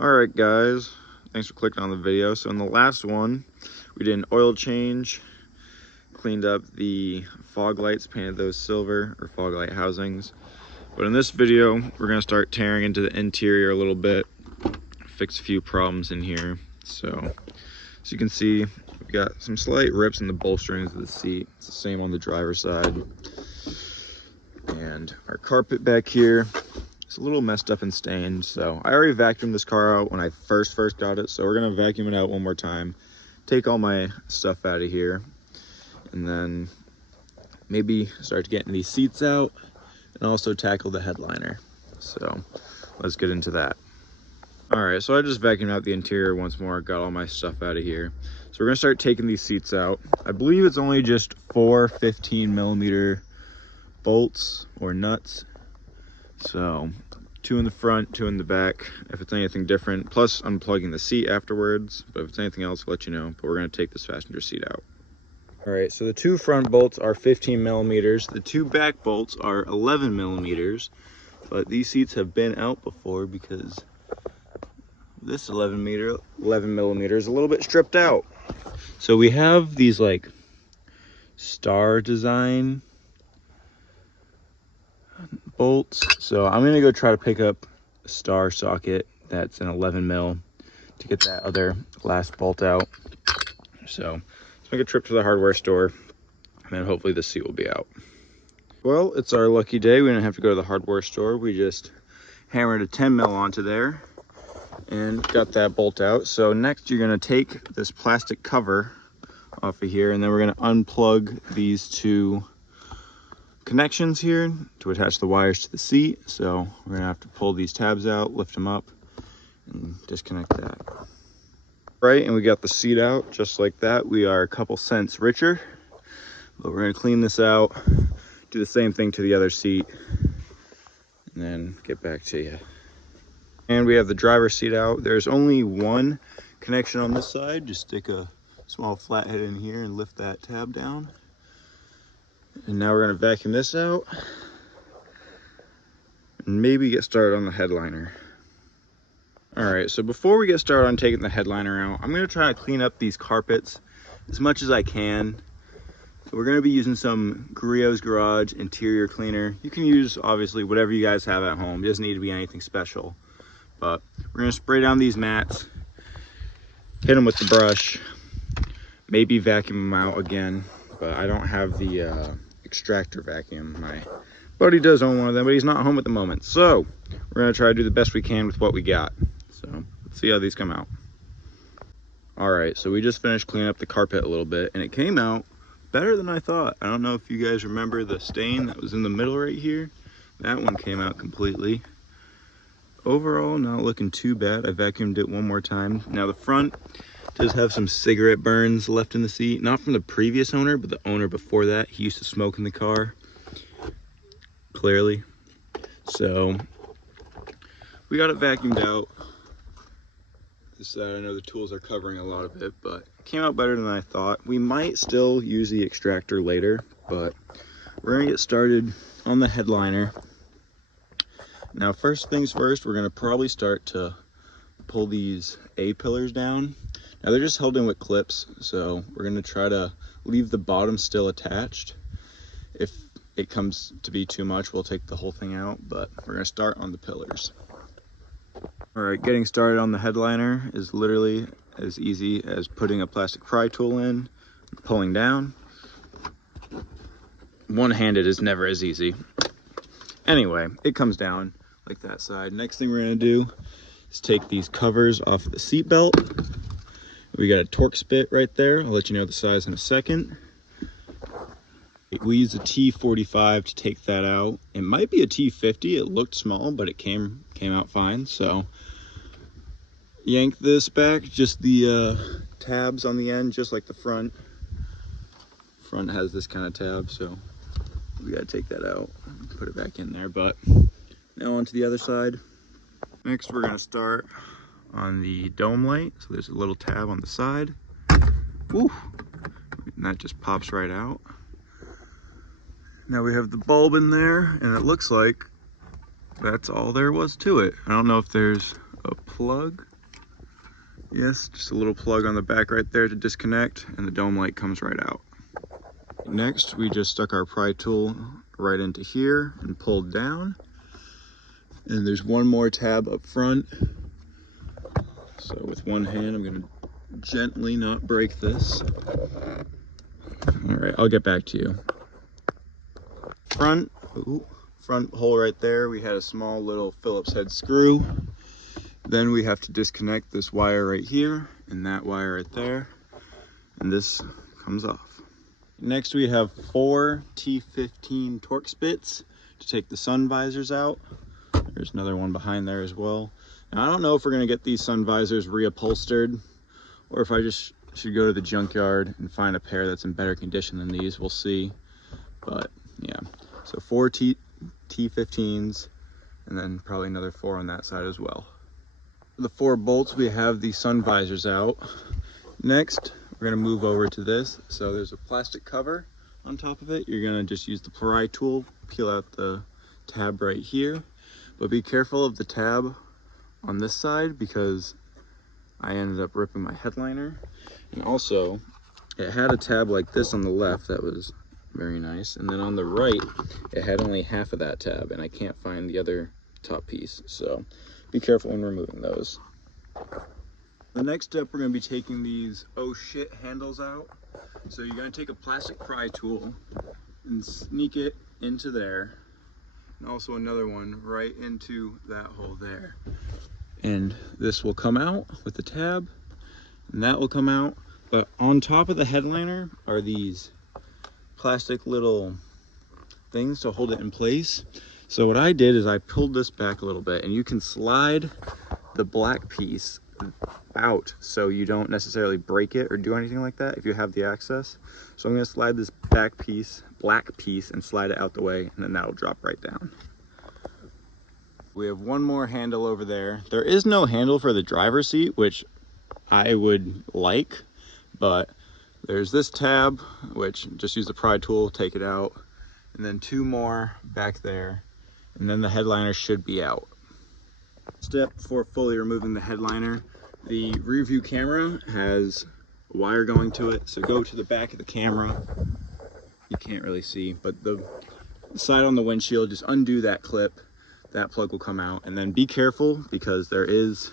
Alright guys, thanks for clicking on the video. So in the last one, we did an oil change, cleaned up the fog lights, painted those silver, or fog light housings. But in this video, we're going to start tearing into the interior a little bit, fix a few problems in here. So as you can see, we got some slight rips in the bolsterings of the seat. It's the same on the driver's side. And our carpet back here, it's a little messed up and stained, so I already vacuumed this car out when I first got it, so we're gonna vacuum it out one more time, take all my stuff out of here, and then maybe start getting these seats out and also tackle the headliner. So let's get into that. All right, so I just vacuumed out the interior once more, got all my stuff out of here. So we're gonna start taking these seats out. I believe it's only just 4 15mm bolts or nuts. So 2 in the front, 2 in the back, if it's anything different, plus unplugging the seat afterwards. But if it's anything else, I'll let you know. But we're going to take this passenger seat out. All right, so the 2 front bolts are 15mm. The 2 back bolts are 11mm. But these seats have been out before because this 11mm is a little bit stripped out. So we have these like star design bolts, so I'm gonna go try to pick up a star socket that's an 11mm to get that other last bolt out. So let's make a trip to the hardware store and then hopefully the seat will be out. Well, it's our lucky day. We didn't have to go to the hardware store. We just hammered a 10mm onto there and got that bolt out. So next you're gonna take this plastic cover off of here, and then we're gonna unplug these 2 connections here to attach the wires to the seat. So we're gonna have to pull these tabs out, lift them up, and disconnect that. Right, and we got the seat out just like that. We are a couple cents richer, but we're gonna clean this out, do the same thing to the other seat, and then get back to you. And we have the driver's seat out. There's only 1 connection on this side. Just stick a small flathead in here and lift that tab down. And now we're going to vacuum this out and maybe get started on the headliner. All right, so before we get started on taking the headliner out, I'm going to try to clean up these carpets as much as I can. So we're going to be using some Griot's Garage interior cleaner. You can use obviously whatever you guys have at home. It doesn't need to be anything special. But we're going to spray down these mats, hit them with the brush, maybe vacuum them out again. But I don't have the extractor vacuum. My buddy does own one of them, but he's not home at the moment. So we're gonna try to do the best we can with what we got. So let's see how these come out. All right, so we just finished cleaning up the carpet a little bit, and it came out better than I thought. I don't know if you guys remember the stain that was in the middle right here. That one came out completely. Overall, not looking too bad. I vacuumed it one more time. Now the front does have some cigarette burns left in the seat, not from the previous owner, but the owner before that. He used to smoke in the car, clearly. So we got it vacuumed out. This side, I know the tools are covering a lot of it, but it came out better than I thought. We might still use the extractor later, but we're gonna get started on the headliner. Now, first things first, we're gonna probably start to pull these A-pillars down. Now they're just held in with clips, so we're gonna try to leave the bottom still attached. If it comes to be too much, we'll take the whole thing out, but we're gonna start on the pillars. All right, getting started on the headliner is literally as easy as putting a plastic pry tool in, pulling down. One-handed is never as easy. Anyway, it comes down like that side. Next thing we're gonna do is take these covers off of the seat belt. We got a Torx bit right there. I'll let you know the size in a second. We use a T45 to take that out. It might be a T50. It looked small, but it came out fine. So yank this back, just the tabs on the end, just like the front. Front has this kind of tab, so we gotta take that out, put it back in there. But now onto the other side. Next, we're gonna start on the dome light. So there's a little tab on the side. Woo! And that just pops right out. Now we have the bulb in there, and it looks like that's all there was to it. I don't know if there's a plug. Yes, just a little plug on the back right there to disconnect, and the dome light comes right out. Next, we just stuck our pry tool right into here and pulled down. And there's one more tab up front. So with one hand, I'm gonna gently not break this. All right, I'll get back to you. Front hole right there, we had a small little Phillips head screw. Then we have to disconnect this wire right here and that wire right there, and this comes off. Next, we have 4 T15 Torx bits to take the sun visors out. There's another one behind there as well. Now, I don't know if we're gonna get these sun visors reupholstered or if I just should go to the junkyard and find a pair that's in better condition than these. We'll see. But yeah, so 4 T15s and then probably another 4 on that side as well. For the 4 bolts, we have the sun visors out. Next, we're gonna move over to this. So there's a plastic cover on top of it. You're gonna just use the pry tool, peel out the tab right here. But be careful of the tab on this side because I ended up ripping my headliner. And also, it had a tab like this on the left that was very nice. And then on the right, it had only half of that tab, and I can't find the other top piece. So be careful when removing those. The next step, we're gonna be taking these oh shit handles out. So you're gonna take a plastic pry tool and sneak it into there. And also another one right into that hole there. And this will come out with the tab, and that will come out. But on top of the headliner are these plastic little things to hold it in place. So what I did is I pulled this back a little bit, and you can slide the black piece out so you don't necessarily break it or do anything like that if you have the access. So I'm gonna slide this black piece and slide it out the way, and then that'll drop right down. We have one more handle over there. There is no handle for the driver's seat, which I would like, but there's this tab, which just use the pry tool, take it out, and then 2 more back there, and then the headliner should be out. Step before fully removing the headliner, the rear view camera has a wire going to it, so go to the back of the camera. You can't really see, but the side on the windshield, just undo that clip. That plug will come out, and then be careful because there is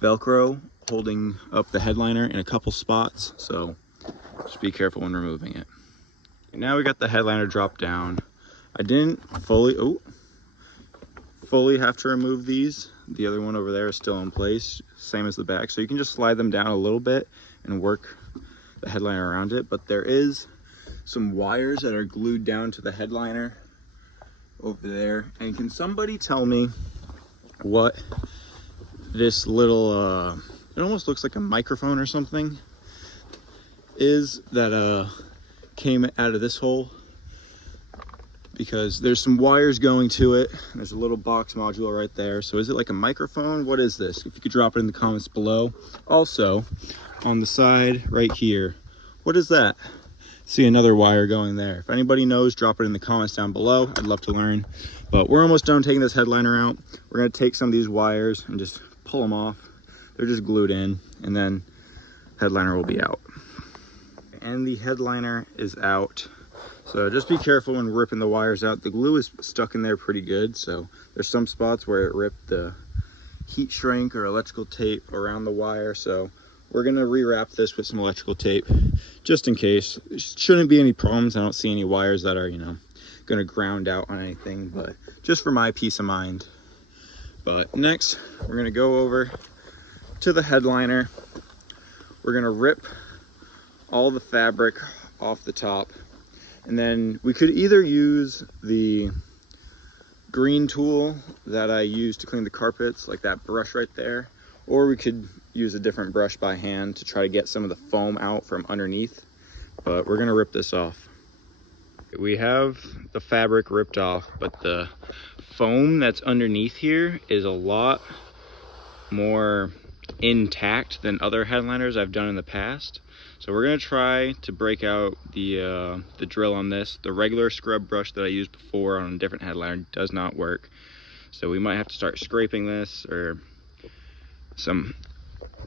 Velcro holding up the headliner in a couple spots, so just be careful when removing it. And now we got the headliner dropped down. I didn't fully have to remove these. The other one over there is still in place, same as the back, so you can just slide them down a little bit and work the headliner around it. But there is some wires that are glued down to the headliner over there, and can somebody tell me what this little it almost looks like a microphone or something is that came out of this hole? Because there's some wires going to it. There's a little box module right there. So is it like a microphone? What is this? If you could drop it in the comments below. Also on the side right here, what is that? See another wire going there. If anybody knows, drop it in the comments down below. I'd love to learn. But we're almost done taking this headliner out. We're gonna take some of these wires and just pull them off. They're just glued in, and then headliner will be out. And the headliner is out. So just be careful when ripping the wires out. The glue is stuck in there pretty good. So there's some spots where it ripped the heat shrink or electrical tape around the wire. So we're gonna rewrap this with some electrical tape just in case. There shouldn't be any problems. I don't see any wires that are, gonna ground out on anything, but just for my peace of mind. But next, we're gonna go over to the headliner. We're gonna rip all the fabric off the top, and then we could either use the green tool that I use to clean the carpets, like that brush right there, or we could use a different brush by hand to try to get some of the foam out from underneath. But we're gonna rip this off. We have the fabric ripped off, but the foam that's underneath here is a lot more intact than other headliners I've done in the past. So we're gonna try to break out the drill on this. The regular scrub brush that I used before on a different headliner does not work. So we might have to start scraping this or some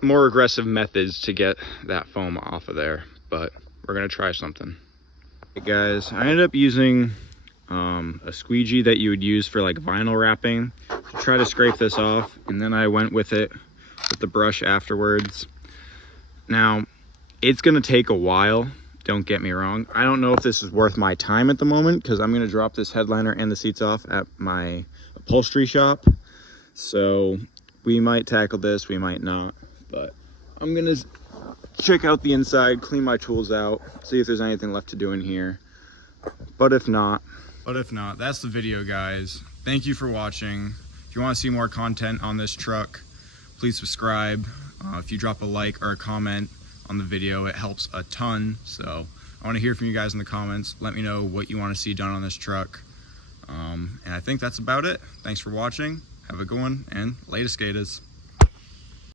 more aggressive methods to get that foam off of there, but we're gonna try something. Hey guys, I ended up using a squeegee that you would use for like vinyl wrapping to try to scrape this off, and then I went with it with the brush afterwards. Now, it's gonna take a while, don't get me wrong. I don't know if this is worth my time at the moment, because I'm gonna drop this headliner and the seats off at my upholstery shop. So we might tackle this, we might not, but I'm gonna check out the inside, clean my tools out, see if there's anything left to do in here. But if not, that's the video, guys. Thank you for watching. If you want to see more content on this truck, please subscribe. If you drop a like or a comment on the video, it helps a ton. So I want to hear from you guys in the comments. Let me know what you want to see done on this truck. And I think that's about it. Thanks for watching. Have a good one, and later, skaters.